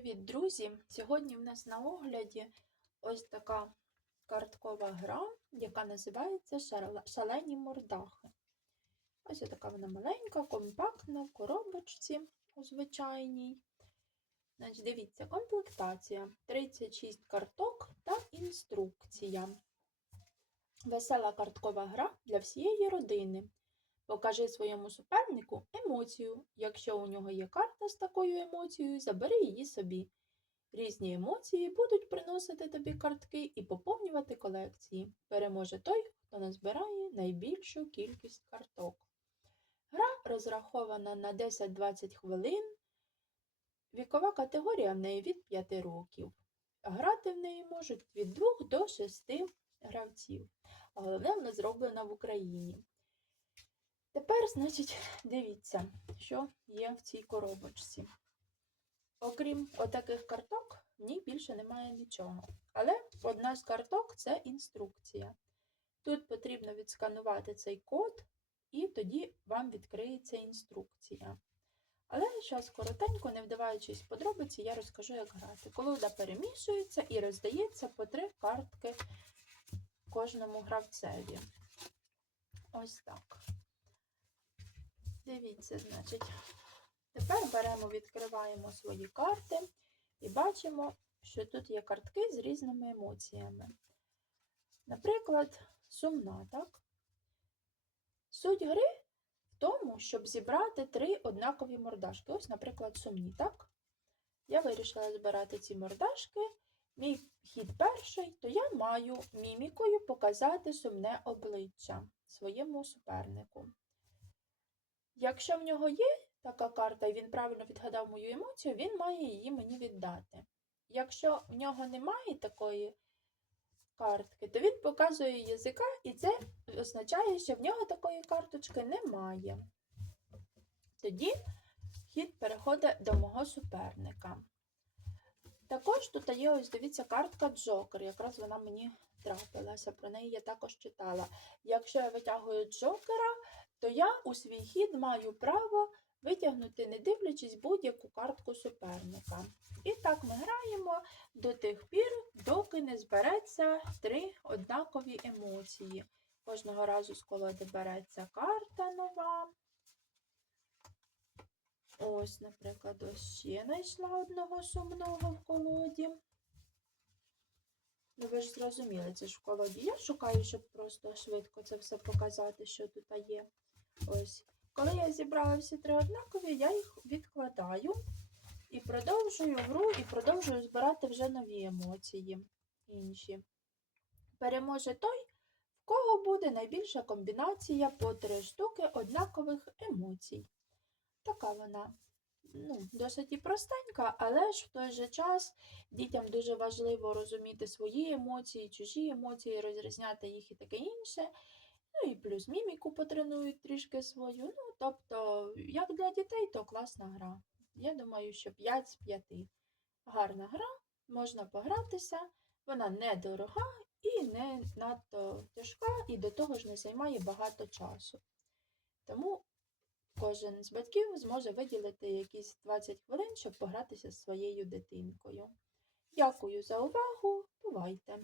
Привіт, друзі! Сьогодні в нас на огляді ось така карткова гра, яка називається Шалені мордахи. Ось така вона маленька, компактна, в коробочці у звичайній. Значить, дивіться, комплектація, 36 карток та інструкція. Весела карткова гра для всієї родини. Покажи своєму супернику емоцію. Якщо у нього є карта з такою емоцією, забери її собі. Різні емоції будуть приносити тобі картки і поповнювати колекції. Переможе той, хто назбирає найбільшу кількість карток. Гра розрахована на 10-20 хвилин. Вікова категорія в неї від 5 років. Грати в неї можуть від 2 до 6 гравців. Головне, вона зроблена в Україні. Тепер, значить, дивіться, що є в цій коробочці. Окрім отаких карток, в ній більше немає нічого. Але одна з карток це інструкція. Тут потрібно відсканувати цей код, і тоді вам відкриється інструкція. Але зараз коротенько, не вдаваючись в подробиці, я розкажу, як грати. Колода перемішується і роздається по три картки кожному гравцеві. Ось так. Дивіться, значить, тепер беремо, відкриваємо свої карти і бачимо, що тут є картки з різними емоціями. Наприклад, сумна, так? Суть гри в тому, щоб зібрати три однакові мордашки. Ось, наприклад, сумні, так? Я вирішила збирати ці мордашки. Мій хід перший, то я маю мімікою показати сумне обличчя своєму супернику. Якщо в нього є така карта, і він правильно відгадав мою емоцію, він має її мені віддати. Якщо в нього немає такої картки, то він показує язика, і це означає, що в нього такої карточки немає. Тоді хід переходить до мого суперника. Також тут є, ось дивіться, картка Джокер. Якраз вона мені трапилася, про неї я також читала. Якщо я витягую Джокера, то я у свій хід маю право витягнути, не дивлячись будь-яку картку суперника. І так ми граємо до тих пір, доки не збереться три однакові емоції. Кожного разу з колоди береться карта нова. Ось, наприклад, ось ще знайшла одного сумного в колоді. Ну, ви ж зрозуміли, це ж в колоді. Я шукаю, щоб просто швидко це все показати, що тут є. Ось. Коли я зібрала всі три однакові, я їх відкладаю і продовжую гру, і продовжую збирати вже нові емоції інші. Переможе той, в кого буде найбільша комбінація по три штуки однакових емоцій. Така вона ну, досить і простенька, але ж в той же час дітям дуже важливо розуміти свої емоції, чужі емоції, розрізняти їх і таке інше. Ну і плюс міміку потренують трішки свою. Ну, тобто, як для дітей, то класна гра. Я думаю, що 5 з 5. Гарна гра, можна погратися, вона недорога і не надто тяжка, і до того ж не займає багато часу. Тому кожен з батьків зможе виділити якісь 20 хвилин, щоб погратися з своєю дитинкою. Дякую за увагу. Бувайте!